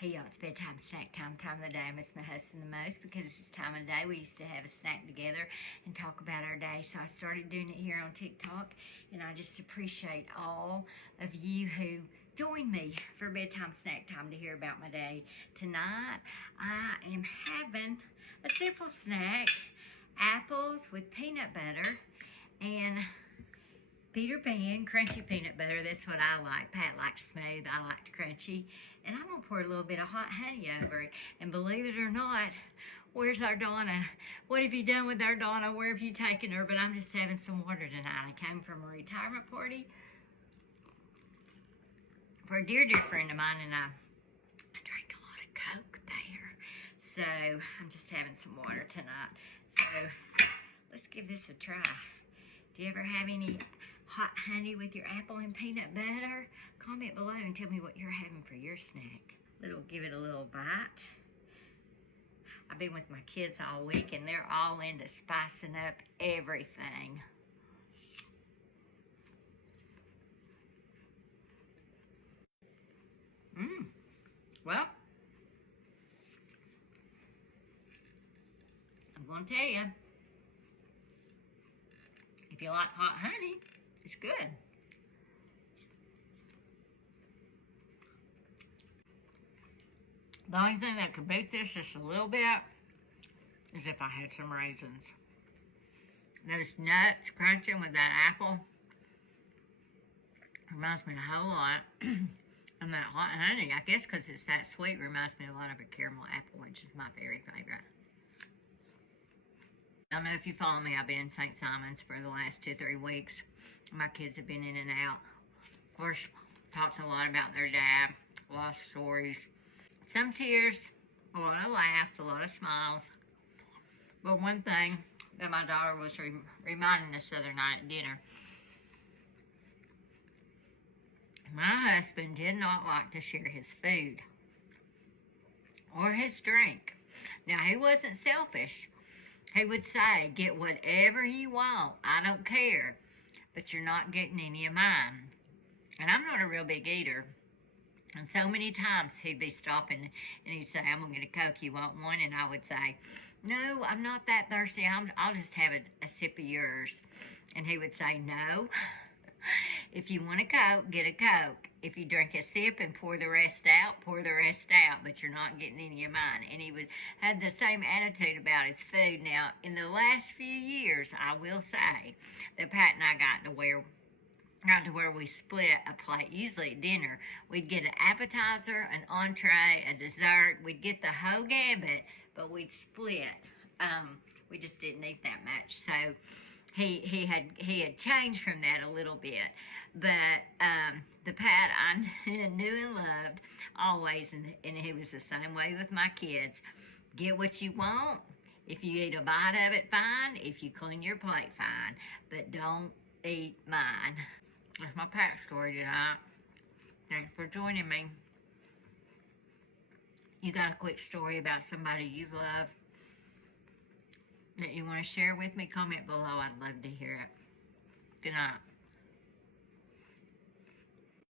Hey y'all, it's bedtime, snack time, time of the day. I miss my husband the most because it's time of the day. We used to have a snack together and talk about our day. So I started doing it here on TikTok, and I just appreciate all of you who join me for bedtime snack time to hear about my day. Tonight, I am having a simple snack, apples with peanut butter and Peter Pan, crunchy peanut butter. That's what I like. Pat likes smooth. I like crunchy. And I'm going to pour a little bit of hot honey over it. And believe it or not, where's our Donna? What have you done with our Donna? Where have you taken her? But I'm just having some water tonight. I came from a retirement party for a dear friend of mine, and I drank a lot of Coke there. So I'm just having some water tonight. So let's give this a try. Do you ever have any hot honey with your apple and peanut butter? Comment below and tell me what you're having for your snack. Give it a little bite. I've been with my kids all week and they're all into spicing up everything. Well, I'm going to tell you, if you like hot honey, it's good. The only thing that could beat this just a little bit is if I had some raisins. Those nuts crunching with that apple reminds me a whole lot of that hot honey. I guess because it's that sweet, reminds me a lot of a caramel apple, which is my very favorite. I don't know if you follow me. I've been in St. Simon's for the last 2-3 weeks. My kids have been in and out. Of course, talked a lot about their dad, a lot of stories. Some tears, a lot of laughs, a lot of smiles. But one thing that my daughter was reminding us the other night at dinner, my husband did not like to share his food or his drink. Now, he wasn't selfish. He would say, get whatever you want. I don't care. But you're not getting any of mine. And I'm not a real big eater. And so many times he'd be stopping and he'd say, I'm going to get a Coke. You want one? And I would say, no, I'm not that thirsty. I'll just have a sip of yours. And he would say, no. If you want a Coke, get a Coke. If you drink a sip and pour the rest out, pour the rest out, but you're not getting any of mine. And he had the same attitude about his food. Now, in the last few years, I will say that Pat and I got to where we split a plate. Usually at dinner, we'd get an appetizer, an entree, a dessert. We'd get the whole gambit, but we'd split. We just didn't eat that much. So he had changed from that a little bit. But the Pat I knew and loved always, and he was the same way with my kids. Get what you want. If you eat a bite of it, fine. If you clean your plate, fine. But don't eat mine. That's my Pat story tonight. Thanks for joining me. You got a quick story about somebody you love that you want to share with me? Comment below. I'd love to hear it. Good night.